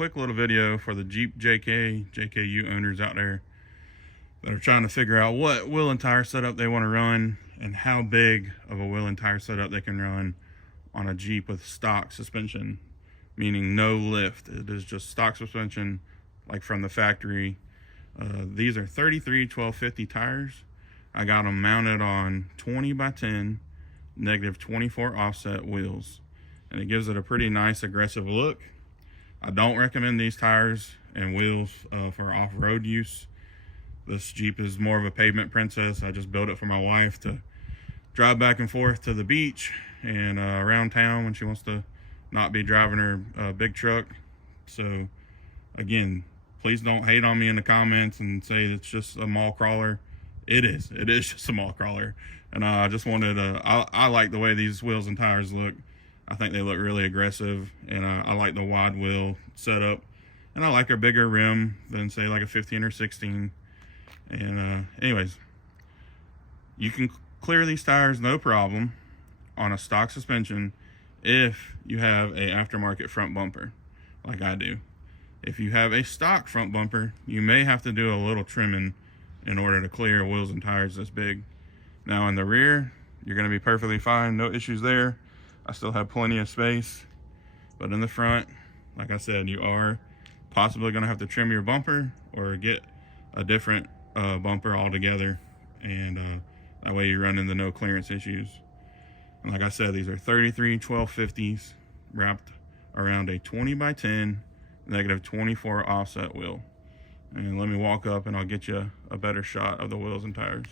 quick little video for the Jeep JKU owners out there that are trying to figure out what wheel and tire setup they want to run and how big of a wheel and tire setup they can run on a Jeep with stock suspension, meaning no lift. It is just stock suspension like from the factory. These are 33x12.50 tires. I got them mounted on 20x10 -24 offset wheels, and it gives it a pretty nice aggressive look. I don't recommend these tires and wheels for off-road use. This Jeep is more of a pavement princess. I just built it for my wife to drive back and forth to the beach and around town when she wants to not be driving her big truck. So again, please don't hate on me in the comments and say it's just a mall crawler. It is just a mall crawler. And I just wanted to, I like the way these wheels and tires look. I think they look really aggressive, and I like the wide wheel setup, and I like a bigger rim than say like a 15 or 16. And anyways, you can clear these tires no problem on a stock suspension if you have a aftermarket front bumper like I do. If you have a stock front bumper, you may have to do a little trimming in order to clear wheels and tires this big. Now in the rear, you're going to be perfectly fine, no issues there. I still have plenty of space. But in the front, like I said, you are possibly going to have to trim your bumper or get a different bumper altogether, and that way you run into no clearance issues. And like I said, these are 33x12.50s wrapped around a 20x10 -24 offset wheel. And let me walk up and I'll get you a better shot of the wheels and tires.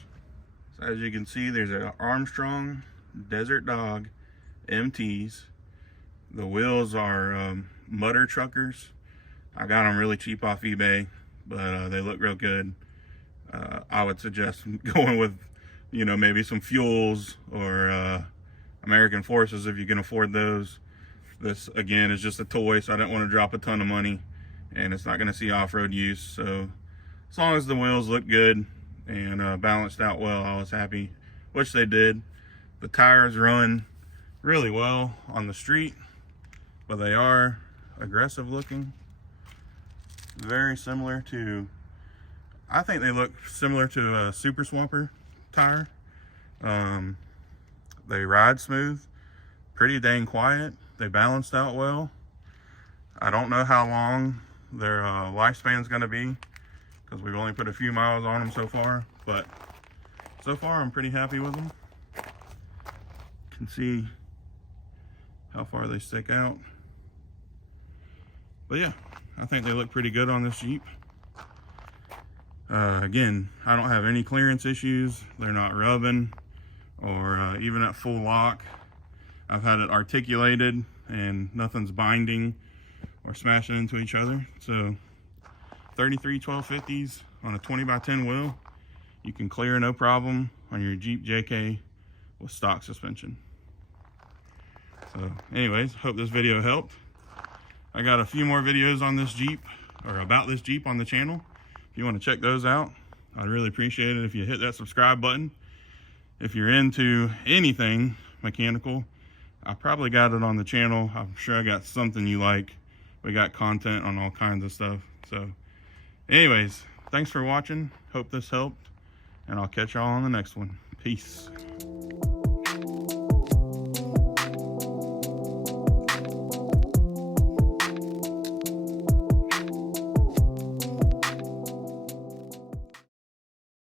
So as you can see, there's an Armstrong Desert Dog MTs. The wheels are Mutter Truckers. I got them really cheap off eBay, but they look real good. I would suggest going with, you know, maybe some Fuels or American Forces if you can afford those. This again is just a toy, so I didn't want to drop a ton of money, and it's not going to see off-road use. So as long as the wheels look good and balanced out well, I was happy, which they did. The tires run really well on the street, but they are aggressive looking. Very similar to, I think they look similar to a Super Swamper tire. They ride smooth, pretty dang quiet. They balanced out well. I don't know how long their lifespan is going to be because we've only put a few miles on them so far, but so far I'm pretty happy with them. You can see how far they stick out. But yeah, I think they look pretty good on this Jeep. Again, I don't have any clearance issues. They're not rubbing or even at full lock. I've had it articulated and nothing's binding or smashing into each other. So 33x12.50s on a 20x10 wheel, you can clear no problem on your Jeep JK with stock suspension. So anyways, hope this video helped. I got a few more videos on this Jeep or about this Jeep on the channel. If you want to check those out, I'd really appreciate it if you hit that subscribe button. If you're into anything mechanical, I probably got it on the channel. I'm sure I got something you like. We got content on all kinds of stuff. So anyways, thanks for watching. Hope this helped, and I'll catch y'all on the next one. Peace.